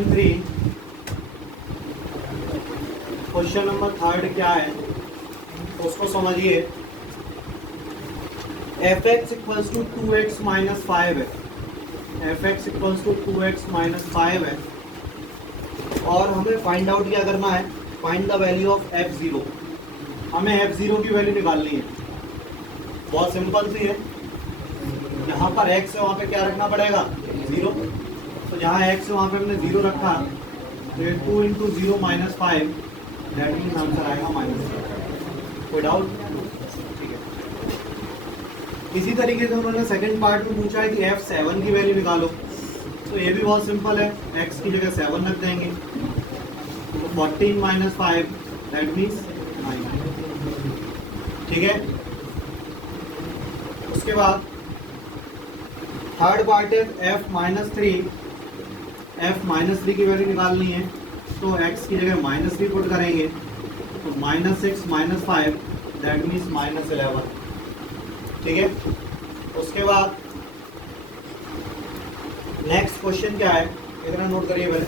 3.3 question number 3 क्या है उसको समझिए। fx equals to 2x minus 5 है, fx equals to 2x minus 5 है और हमें फाइंड आउट क्या करना है, find the value of f0। हमें f0 की वैल्यू निकालनी है, बहुत सिंपल सी है। यहाँ पर x है वहाँ पे क्या रखना पड़ेगा 0, तो जहाँ x है वहाँ पे हमने 0 रखा, तो ये 2 into 0 minus 5, that means answer आएगा -5। कोई डाउट? ठीक है। इसी तरीके से उन्होंने सेकंड पार्ट में पूछा है कि f7 की वैल्यू निकालो, तो ये भी बहुत सिंपल है, x की जगह 7 रख देंगे, तो 14 माइनस 5 दैट मीन्स 9। ठीक है। उसके बाद थर्ड पार्ट है f-3, f-3 की वैल्यू निकालनी है, तो x की जगह -3 पुट करेंगे, तो -6 माइनस 5 दैट मीन्स -11। ठीक है। उसके बाद नेक्स्ट क्वेश्चन क्या है, इतना नोट करिए पहले।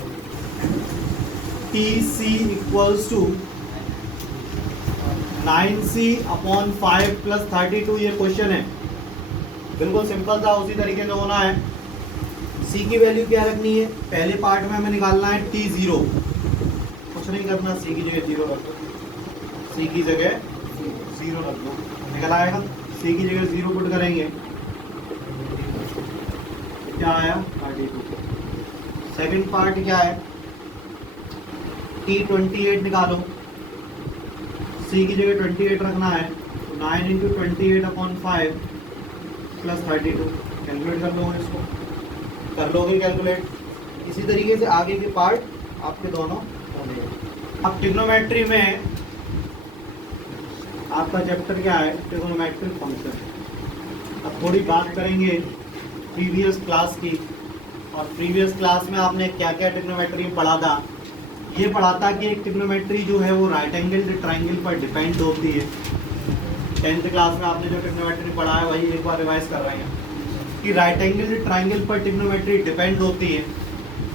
TC इक्वल्स टू 9c/5 + 32 ये क्वेश्चन है, बिल्कुल सिंपल था, उसी तरीके से होना है। c की वैल्यू क्या रखनी है, पहले पार्ट में हमें निकालना है t0, कुछ नहीं करना, c की जगह 0 रख दो, c की जगह 0 रख दो, निकल आएगा। c की जगह 0 पुट करेंगे, क्या आया 32। सेकंड पार्ट क्या है, t28 निकालो, c की जगह 28 रखना है, तो 9 इंटू 28/5 + 32, कैलकुलेट कर लो इसको, कर लोगे कैलकुलेट। इसी तरीके से आगे के पार्ट आपके दोनों होंगे। अब ट्रिग्नोमेट्री में आपका चैप्टर क्या है, ट्रिग्नोमेट्रिक फंक्शन। अब थोड़ी बात करेंगे प्रीवियस क्लास की, और प्रीवियस क्लास में आपने क्या क्या ट्रिग्नोमेट्री में पढ़ा था। ये पढ़ा था कि एक ट्रिग्नोमेट्री जो है वो राइट एंगल ट्राइंगल पर डिपेंड होती है। 10th क्लास में आपने जो ट्रिग्नोमेट्री पढ़ा है वही एक बार रिवाइज कर रहे हैं कि राइट एंगल ट्राइंगल पर ट्रिग्नोमेट्री डिपेंड होती है,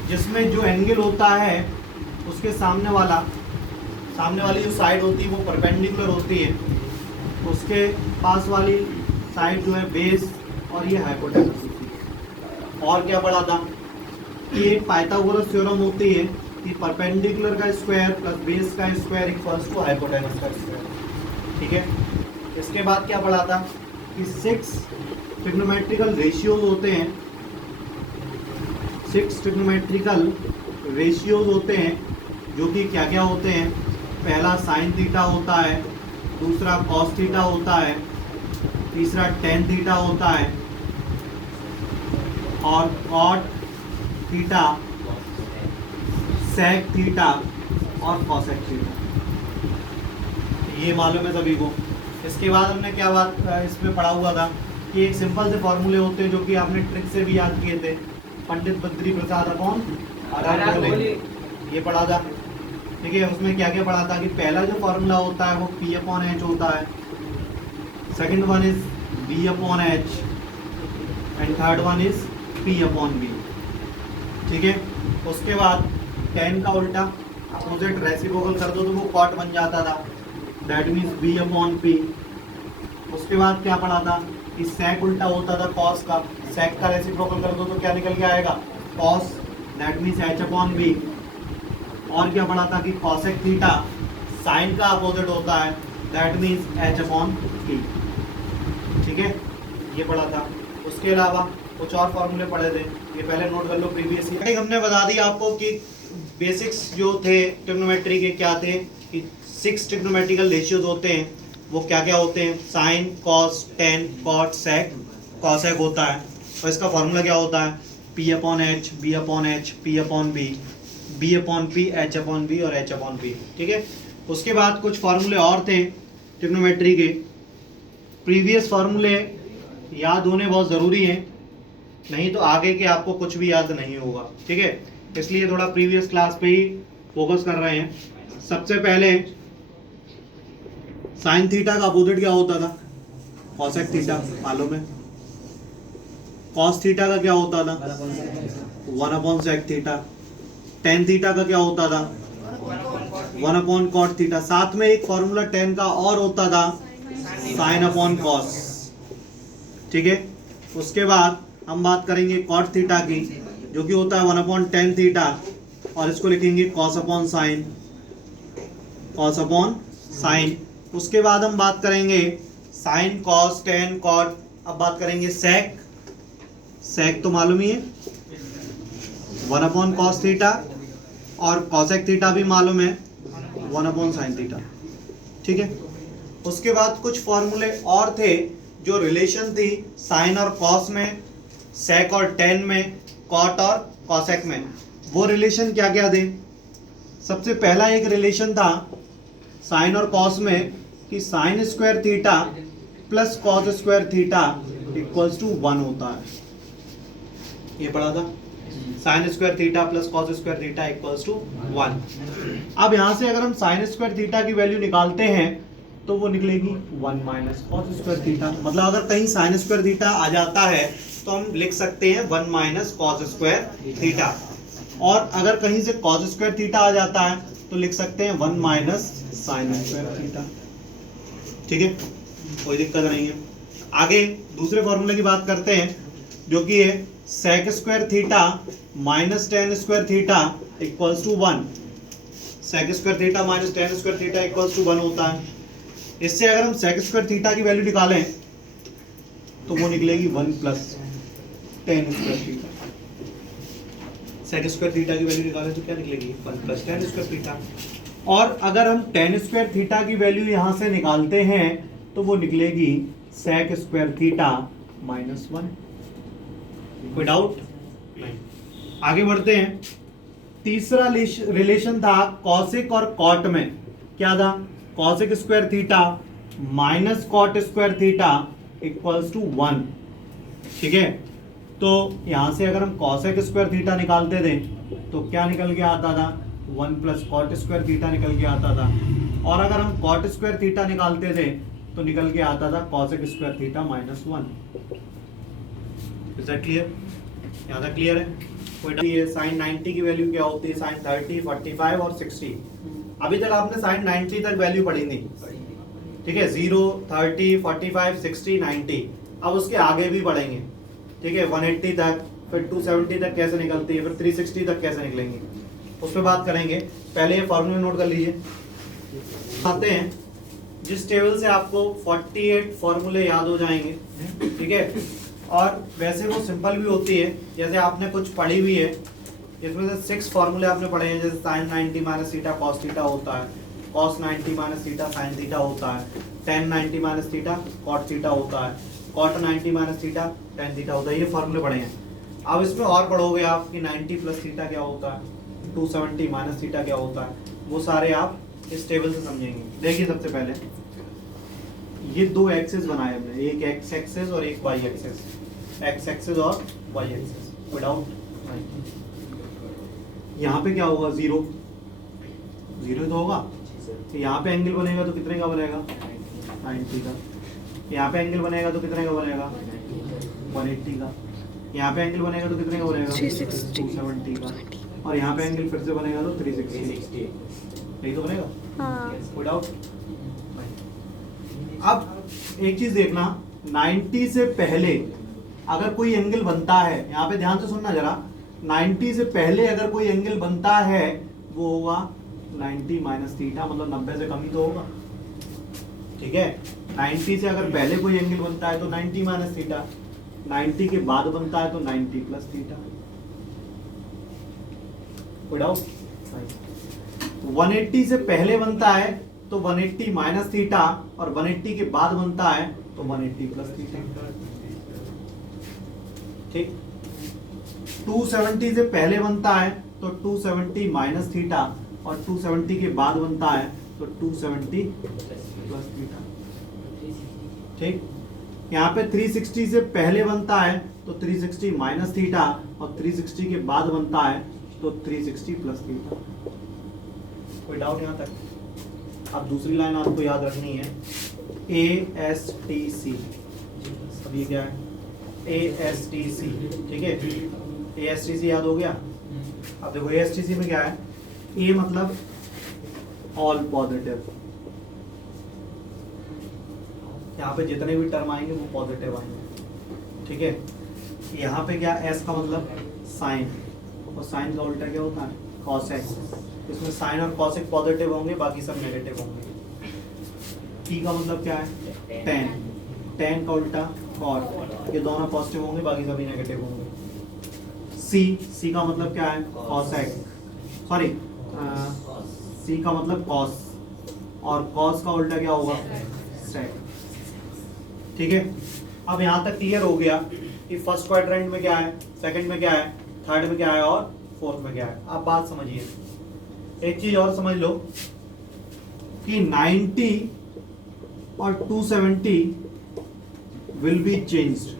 जिसमें जो एंगल होता है उसके सामने वाली जो साइड होती है वो परपेंडिकुलर होती है, उसके पास वाली साइड जो है बेस, और ये हाइपोटेनस होती है। और क्या पढ़ा था कि एक पाइथागोरस थ्योरम होती है कि परपेंडिकुलर का स्क्वायर प्लस बेस का स्क्वायर इक्वल्स टू हाइपोटेनस का स्क्वायर। ठीक है। इसके बाद क्या पढ़ा था कि 6 ट्रिग्नोमेट्रिकल रेशियोज होते हैं, 6 ट्रिग्नोमेट्रिकल रेशियोज होते हैं, जो कि क्या क्या होते हैं। पहला साइन थीटा होता है, दूसरा कॉस थीटा होता है, तीसरा टेन थीटा होता है, और कॉट थीटा, सेक थीटा और कॉसेक थीटा, ये मालूम है सभी को। इसके बाद हमने क्या बात इसमें पढ़ा हुआ था कि एक सिंपल से फॉर्मूले होते हैं जो कि आपने ट्रिक से भी याद किए थे, पंडित बद्री प्रसाद अपॉन आर, ये पढ़ा था। ठीक है। उसमें क्या क्या पढ़ा था कि पहला जो फॉर्मूला होता है वो P/H होता है, second one is B/H and third one is P/B। ठीक है। उसके बाद टेन का उल्टा अपोजिट रेसिप्रोकल कर दो तो वो कॉट बन जाता था, दैट मीन्स B/P। उसके बाद क्या पढ़ा था कि सेक उल्टा होता था कॉस का, सेक का रेसिप्रोकल कर दो तो क्या निकल के आएगा कॉस, दैट मीन्स H/B। और क्या पढ़ा था कि कॉसेक थीटा साइन का अपोजिट होता है, दैट मीन्स H/P। ठीक है, ये पढ़ा था। उसके अलावा कुछ और फॉर्मूले पढ़े थे, ये पहले नोट कर लो प्रीवियस ईयर। हमने बता दिया आपको कि बेसिक्स जो थे ट्रिग्नोमेट्री के क्या थे कि 6 ट्रिग्नोमेट्रिकल रेशियोज होते हैं, वो क्या क्या होते हैं, साइन, कॉस, टेन, कॉट, सेक, कॉसेक होता है। और इसका फॉर्मूला क्या होता है P/H, B/H, P/B, B/P, H/B और H/P। ठीक है। उसके बाद कुछ फार्मूले और थे ट्रिग्नोमेट्री के, प्रीवियस फार्मूले याद होने बहुत ज़रूरी हैं, नहीं तो आगे के आपको कुछ भी याद नहीं होगा। ठीक है, इसलिए थोड़ा प्रीवियस क्लास पे ही फोकस कर रहे हैं। सबसे पहले साइन थीटा का अपोजिट क्या होता था, कॉसेक थीटा, मालूम है। कॉस थीटा का क्या होता था 1/sec थीटा। टेन थीटा का क्या होता था 1/cot थीटा, साथ में एक फॉर्मूला टेन का और होता था sin/cos, ठीक है। उसके बाद हम बात करेंगे cot थीटा की, जो कि होता है 1/tan थीटा, और इसको लिखेंगे cos/sin, cos/sin। उसके बाद हम बात करेंगे sin cos tan cot। अब बात करेंगे sec, sec तो मालूम ही है 1/cos थीटा, और cosec थीटा भी मालूम है 1/sin थीटा, ठीक है। उसके बाद कुछ फॉर्मूले और थे जो रिलेशन थी साइन और कॉस में, सेक और टेन में, कॉट और कॉसेक में। वो रिलेशन क्या क्या थे? सबसे पहला एक रिलेशन था साइन और कॉस में कि sine square theta plus cos square theta equals to 1 होता है, ये पढ़ा था, sine square theta plus cos square theta equals to 1। अब यहाँ से अगर हम साइन स्क्वायर थीटा की वैल्यू निकालते हैं तो वो निकलेगी 1 माइनस कॉस स्क्वायर थीटा। मतलब अगर कहीं साइन स्क्वायर थीटा आ जाता है तो हम लिख सकते हैं 1 माइनस कॉस स्क्वायर थीटा, और अगर कहीं से कॉस स्क्वायर थीटा आ जाता है तो लिख सकते हैं 1 माइनस साइन स्क्वायर थीटा, ठीक है, कोई दिक्कत नहीं है। आगे दूसरे फॉर्मूले की बात करते हैं, जो कि है sec square theta minus tan square theta equals to 1। Sec square theta minus tan square theta equals to 1 होता है। इससे अगर हम सेक स्क्वायर थीटा की वैल्यू निकालें तो वो निकलेगी 1 plus tan square theta. Sec square theta की वैल्यू निकालें तो क्या निकलेगी 1 प्लस टेन स्क्वायर थीटा। और अगर हम टेन स्क्वायर थीटा की वैल्यू यहाँ से निकालते हैं तो वो निकलेगी सेक स्क्वायर थीटा माइनस 1। कोई डाउट नहीं? आगे बढ़ते हैं। तीसरा रिलेशन था कॉसेक और कॉट में, क्या था? Cosec square theta minus cot square theta equals to 1, ठीक है। तो यहाँ से अगर हम कॉसेक स्क्वायर थीटा निकालते थे तो क्या निकल के आता था 1 प्लस कॉट स्क्वायर थीटा निकल के आता था, और अगर हम कॉट स्क्वायर थीटा निकालते थे तो निकल के आता था cosec square theta minus 1। Is that clear? यहाँ तक क्लियर है? कोई है साइन 90 की वैल्यू क्या होती है? साइन 30, 45 और 60। अभी तक आपने साइन 90 तक वैल्यू पढ़ी नहीं, ठीक है, 0, 30, 45, 60, 90। अब उसके आगे भी पढ़ेंगे, ठीक है, 180 तक, फिर 270 तक कैसे निकलती है, फिर 360 तक कैसे निकलेंगे, उस पर बात करेंगे। पहले ये फॉर्मूले नोट कर लीजिए। आते हैं जिस टेबल से आपको 48 फॉर्मूले याद हो जाएंगे, ठीक है, और वैसे वो सिंपल भी होती है, जैसे आपने कुछ पढ़ी हुई है, इसमें से 6 फॉर्मूले आपने पढ़े हैं, जैसे sine 90 minus theta cos theta होता है, cos 90 minus theta sine theta होता है, tan 90 minus theta cot theta होता है, cot 90 minus theta tan theta होता है। ये फॉर्मूले पढ़े हैं। अब इसमें और पढ़ोगे आप कि 90 प्लस थीटा क्या होता है, 270 माइनस थीटा क्या होता है, वो सारे आप इस टेबल से समझेंगे। देखिए सबसे पहले ये 2 एक्सेस बनाए हमने, एक एक्स एक्सेस और एक वाई एक्सेस, एक्स एक्सेस और वाई एक्सेस। विदाउट यहाँ पे क्या होगा 0 तो होगा, तो यहाँ पे एंगल बनेगा तो कितने का बनेगा 90 का, यहाँ पे एंगल बनेगा तो कितने का बनेगा 180 का, यहाँ पे एंगल बनेगा तो कितने का बनेगा 270 का, और यहाँ पे एंगल फिर से बनेगा तो 360। यही तो बनेगा, कोई डाउट? अब एक चीज देखना, 90 से पहले अगर कोई एंगल बनता है, यहाँ पे ध्यान से सुनना जरा, 90 से पहले अगर कोई एंगल बनता है वो होगा 90 माइनस थीटा, मतलब 90 से कम ही तो होगा, ठीक है। 90 से अगर पहले कोई एंगल बनता है तो 90 माइनस थीटा, 90 के बाद बनता है तो 90 प्लस थीटा। कोई डाउट? 180 से पहले बनता है तो 180 माइनस थीटा, और 180 के बाद बनता है तो 180 प्लस थीटा, ठीक। 270 से पहले बनता है तो 270 माइनस थीटा, और 270 के बाद बनता है तो 270 प्लस थीटा, ठीक। यहाँ पे 360 से पहले बनता है तो 360 माइनस थीटा, और 360 के बाद बनता है तो 360 प्लस थीटा। कोई डाउट यहाँ तक? अब दूसरी लाइन आपको याद रखनी है, ASTC। अब ये क्या है? ASTC, ठीक है, ASTC याद हो गया? अब देखो एएसटीसी में क्या है, ए मतलब ऑल पॉजिटिव, यहाँ पे जितने भी टर्म आएंगे वो पॉजिटिव आएंगे, ठीक है। यहाँ पे क्या, एस का मतलब साइन, और साइन का उल्टा क्या होता है, कॉसेक। इसमें साइन और कॉसेक पॉजिटिव होंगे, बाकी सब नेगेटिव होंगे। टी का मतलब क्या है, टेन, टेन का उल्टा कॉट, ये दोनों पॉजिटिव होंगे, बाकी सभी नेगेटिव होंगे। सी, सी का मतलब क्या है, कॉसेक, सॉरी सी का मतलब कॉस, और कॉस का उल्टा क्या होगा, सेक, ठीक है। अब यहाँ तक क्लियर हो गया कि फर्स्ट क्वाड्रेंट में क्या है, सेकंड में क्या है, थर्ड में क्या है और फोर्थ में क्या है। आप बात समझिए, एक चीज और समझ लो कि 90 और 270 विल बी चेंज्ड।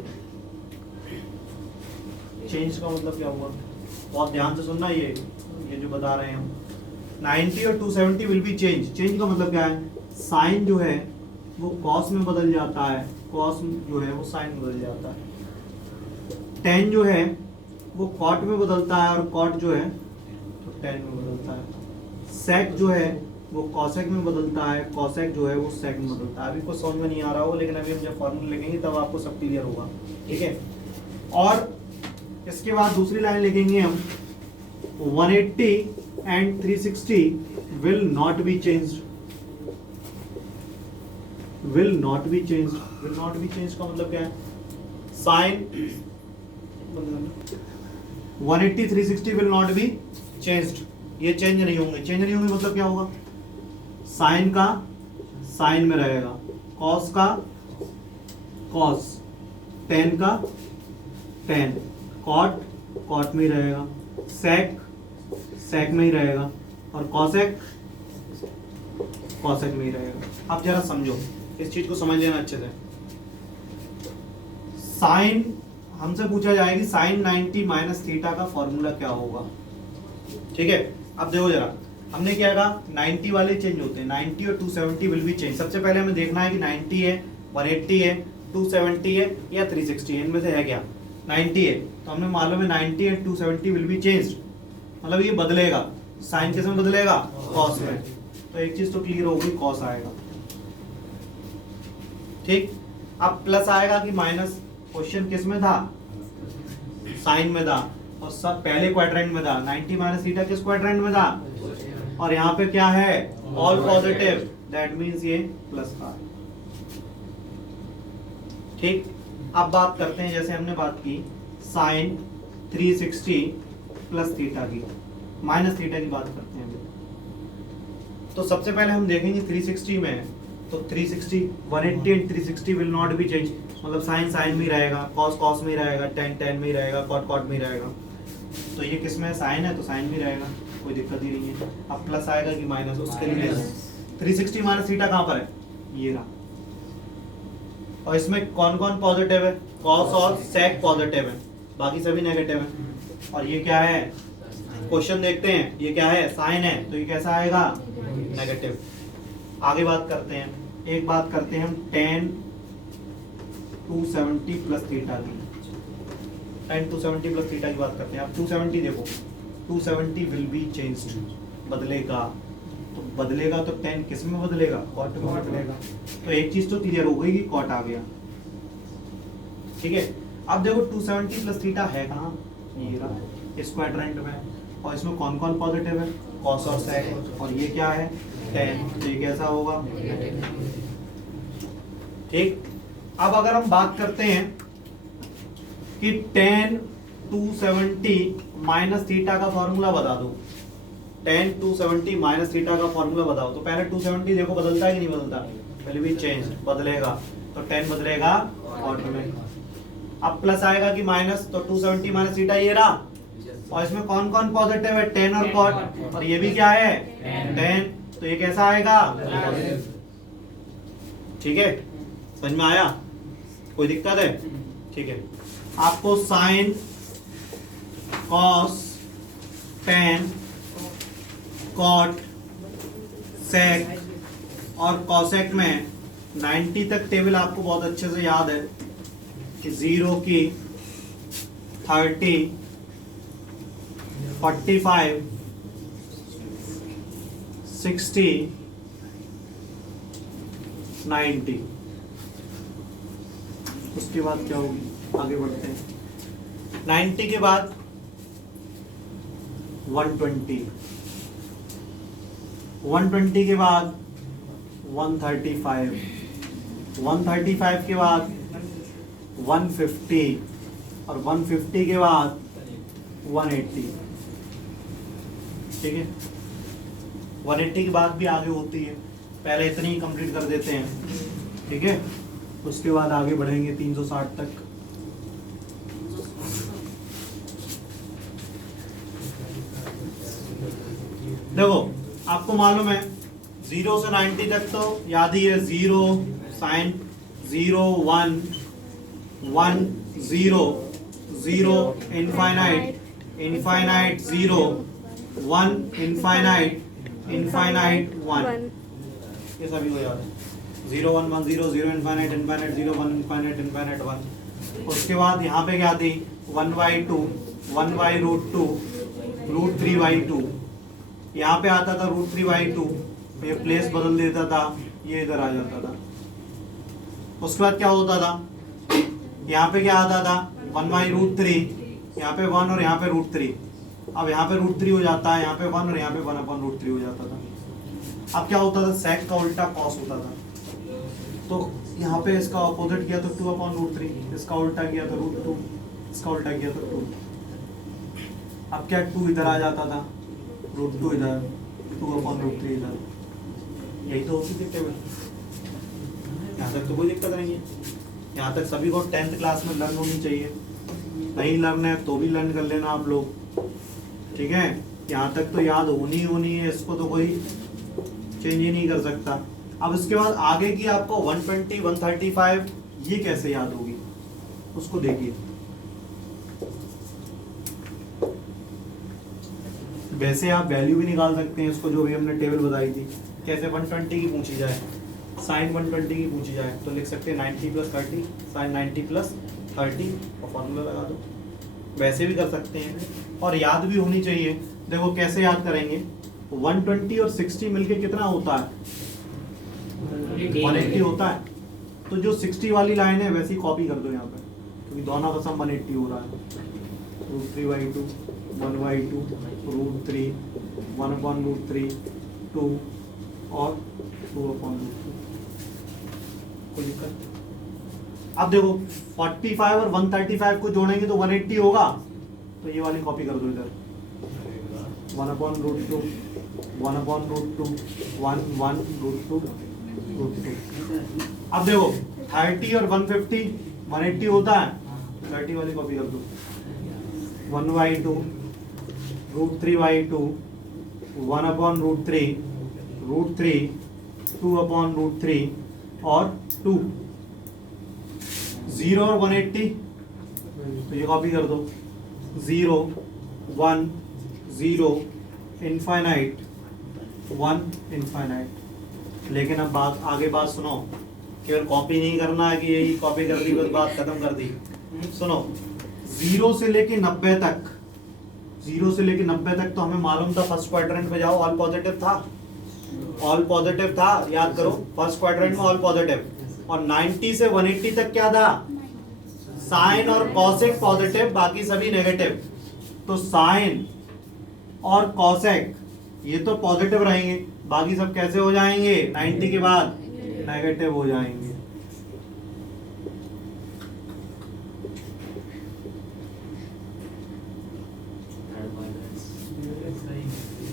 चेंज का मतलब क्या हुआ, बहुत ध्यान से सुनना, ये जो बता रहे हैं हम, 90 और 270 विल बी चेंज। चेंज का मतलब क्या है, साइन जो है वो कॉस में बदल जाता है, कॉस जो है वो साइन में बदल जाता है। टेन जो है वो कॉट में बदलता है, और कॉट जो है तो टेन में बदलता है। सेक जो है वो कॉसेक में बदलता है, कॉसेक जो है वो सेक में बदलता है। अभी कुछ समझ में नहीं आ रहा होगा, लेकिन अभी हम जब फॉर्मूला लिखेंगे तब आपको सब क्लियर होगा, ठीक है। और इसके बाद दूसरी लाइन लिखेंगे हम, 180 and 360 will not be changed. Will not be changed, will not be change का मतलब क्या है, sine 180 360 will not be changed, ये चेंज नहीं होंगे। चेंज नहीं होंगे मतलब क्या होगा, साइन का साइन में रहेगा, कॉस का कॉस, टेन का टेन, कॉट कॉट में ही रहेगा, सेक सेक में ही रहेगा, और कॉसेक कॉसेक में ही रहेगा। अब जरा समझो, इस चीज को समझ लेना अच्छे से। साइन हमसे पूछा जाएगी, साइन 90 माइनस थीटा का फॉर्मूला क्या होगा, ठीक है। अब देखो जरा, हमने क्या कहा, 90 वाले चेंज होते हैं, 90 और 270 विल बी चेंज। सबसे पहले हमें देखना है कि 90 है, 180 है, 270 है या 360 है, इनमें से है क्या, 90 है, तो हमें मालूम है 90 एंड 270 विल बी चेंज्ड, मतलब ये बदलेगा। साइन किस में बदलेगा, कॉस में। तो एक चीज तो क्लियर हो गई, कॉस आएगा, ठीक। अब प्लस आएगा कि माइनस, क्वेश्चन किस में था, साइन में था, और सब पहले क्वाड्रेंट में था। 90 माइनस थीटा किस क्वाड्रेंट में था, और यहाँ पे क्या है, ऑल पॉजिटिव, दैट मींस ये प्लस था, ठीक। अब बात करते हैं, जैसे हमने बात की साइन 360 प्लस थीटा की, माइनस थीटा की बात करते हैं। तो सबसे पहले हम देखेंगे 360 में, तो 360 180 and 360 will not be change, मतलब साइन साइन में ही रहेगा, कॉस कॉस में ही रहेगा, टेन टेन में ही रहेगा, कॉट कॉट में ही रहेगा। तो ये किस में साइन है, तो साइन में रहेगा, कोई दिक्कत ही नहीं है। अब प्लस आएगा कि माइनस, उसके लिए 360 माइनस थीटा कहाँ पर है, ये रहा। और इसमें कौन कौन पॉजिटिव है, कॉस और सेक पॉजिटिव है, बाकी सभी नेगेटिव है। और ये क्या है, क्वेश्चन देखते हैं, ये क्या है, साइन है, तो ये कैसा आएगा, नेगेटिव। आगे बात करते हैं, एक बात करते हैं हम tan 270 प्लस थीटा की, tan 270 प्लस थीटा की बात करते हैं। अब 270 देखो, 270 विल बी चेंज्ड, बदलेगा, तो बदलेगा तो tan किस में बदलेगा, कॉट में बदलेगा। तो एक चीज तो क्लियर हो गई कि कॉट आ गया, ठीक है। अब देखो 270 प्लस थीटा है कहाँ, ये रहा, इस क्वाड्रेंट में, और इसमें कौन कौन पॉजिटिव है, कॉस और सेक, और ये क्या है, tan, तो ये कैसा होगा, ठीक। अब अगर हम बात करते हैं कि tan 270 माइनस थीटा का फॉर्मूला बता दो, tan 270 माइनस थीटा का फॉर्मूला बताओ, तो पहले 270 देखो बदलता है कि नहीं बदलता, पहले भी चेंज, बदलेगा, तो tan बदलेगा कॉट में। अब प्लस आएगा कि माइनस, तो 270 माइनस थीटा ये रहा, और इसमें कौन कौन पॉजिटिव है, tan और कॉट, और ये भी क्या है, tan, तो ये कैसा आएगा, ठीक है। समझ में आया, कोई दिक्कत है, ठीक है। आपको साइन, कॉस, tan, कॉट, सेक और कॉसेक में 90 तक टेबल आपको बहुत अच्छे से याद है कि 0 की, 30, 45, 60, 90। उसके बाद क्या होगी, आगे बढ़ते हैं। 90 के बाद 120, 120 के बाद 135, 135 के बाद 150 और 150 के बाद 180। ठीक है, 180 के बाद भी आगे होती है, पहले इतनी ही कंप्लीट कर देते हैं। ठीक है, उसके बाद आगे बढ़ेंगे 360 तक। देखो आपको मालूम है 0 से 90 तक तो याद ही है, 0 sine 0 1 1 0 0 infinite infinite 0 1 infinite infinite 1। ये सभी को याद है, 0 1 1 0 0 इनफाइनाइट इनफाइनाइट 0 1 इनफाइनाइट इनफाइनाइट 1। उसके बाद यहाँ पे क्या थी 1/2 1/√2 √3/2। यहाँ पे आता था √3/2, ये प्लेस बदल देता था, ये इधर आ जाता था। उसके बाद क्या होता था, यहाँ पे क्या आता था 1/√3, यहाँ पे 1 और यहाँ पे √3। अब यहाँ पे √3 हो जाता है, यहाँ पे 1 और यहाँ पे 1/√3 हो जाता था। अब क्या होता था, sec का उल्टा cos होता था। तो यहाँ पे इसका अपोजिट किया तो 2/√3, इसका उल्टा किया तो √2, इसका उल्टा किया तो 2। अब क्या 2 इधर आ जाता था, √2 इधर, 2/√3 इधर। यही तो होती थी टेबल। यहाँ तक तो कोई दिक्कत नहीं है, यहाँ तक सभी को 10th क्लास में लर्न होनी चाहिए। नहीं लर्न है तो भी लर्न कर लेना आप लोग। ठीक है, यहाँ तक तो याद होनी है, इसको तो कोई चेंज ही नहीं कर सकता। अब इसके बाद आगे की आपको 120 135 ये कैसे याद होगी, उसको देखिए। वैसे आप वैल्यू भी निकाल सकते हैं इसको, जो भी हमने टेबल बताई थी। कैसे 120 की पूछी जाए, साइन 120 की पूछी जाए तो लिख सकते हैं 90 + 30 साइन 90 + 30 और फॉर्मूला लगा दो। वैसे भी कर सकते हैं और याद भी होनी चाहिए। देखो कैसे याद करेंगे, 120 और 60 मिलके कितना होता है, 180 होता है। तो जो 60 वाली लाइन है वैसी कॉपी कर दो यहाँ पे, क्योंकि दोनों का सम 180 हो रहा है। √3/2 1/2 √3 1/√3 2 और 2/√2। कोई दिक्कत? अब देखो 45 और 135 को जोड़ेंगे तो 180 होगा, तो ये वाली कॉपी कर दो इधर, 1/√2 1/√2 1/√2 √2। अब देखो 30 और 150 180 होता है, 30 वाली कॉपी कर दो, 1/2 √3/2 1/√3 √3 2/√3 और 2। 0 और 180 तो ये कॉपी कर दो, 0 1 0 इनफाइनाइट 1 इनफाइनाइट। लेकिन अब बात आगे बात सुनो, केवल कॉपी नहीं करना है कि यही कॉपी कर दी बस बात खत्म कर दी। सुनो 0 से लेके 90 तक, 0 से लेके 90 तक तो हमें मालूम था फर्स्ट क्वाड्रेंट में जाओ, ऑल पॉजिटिव था, ऑल पॉजिटिव था, याद करो फर्स्ट क्वाड्रेंट में ऑल पॉजिटिव। और 90 से 180 तक क्या था, साइन और कॉसेक पॉजिटिव, बाकी सभी नेगेटिव। तो साइन और कॉसेक ये तो पॉजिटिव रहेंगे, बाकी सब कैसे हो जाएंगे, 90 के बाद नेगेटिव हो जाएंगे।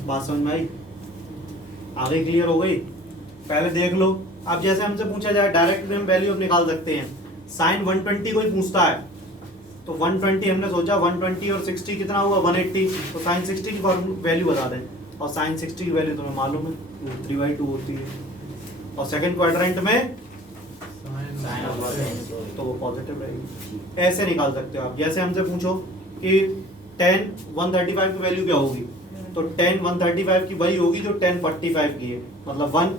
बात समझ में आई, आगे क्लियर हो गई? पहले देख लो। अब जैसे हमसे पूछा जाए डायरेक्ट हम वैल्यू अब निकाल सकते हैं। साइन 120 कोई पूछता है तो 120 हमने सोचा 120 और 60 कितना हुआ 180, तो साइन 60 की वैल्यू बता दें। और साइन 60 की वैल्यू तुम्हें मालूम है 3/2 होती है। और सेकंड क्वाड्रेंट में तो वो पॉजिटिव रहेगी। ऐसे निकाल सकते हो आप। जैसे हमसे पूछो कि 10 135 की वैल्यू क्या होगी, तो 10 135 की वही होगी जो 10 45 की है, मतलब 1।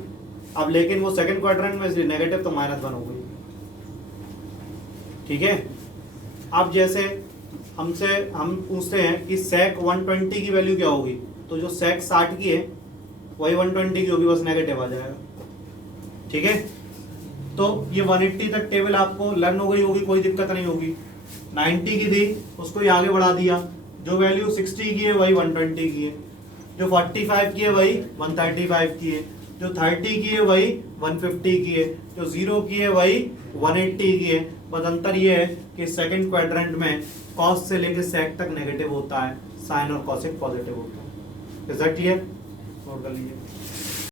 अब लेकिन वो सेकंड क्वाड्रेंट में इसलिए नेगेटिव तो -1 हो गई। ठीक है। अब जैसे हम पूछते हैं कि sec 120 की वैल्यू क्या होगी, तो जो sec 60 की है वही 120 की होगी, बस नेगेटिव आ जाएगा। ठीक है, तो ये 180 तक टेबल आपको लर्न हो गई होगी, कोई दिक्कत नहीं होगी। 90 की थी उसको ही आगे बढ़ा दिया, जो वैल्यू 60 की है वही 120 की है, जो 45 की है वही 135 की है, जो 30 की है वही 150 की है, जो 0 की है वही 180 की है। बस अंतर ये है कि सेकंड क्वाड्रेंट में कॉस से लेकर सेक तक नेगेटिव होता है, साइन और कॉसेक पॉजिटिव होता है। Is that clear? नोट कर लीजिए।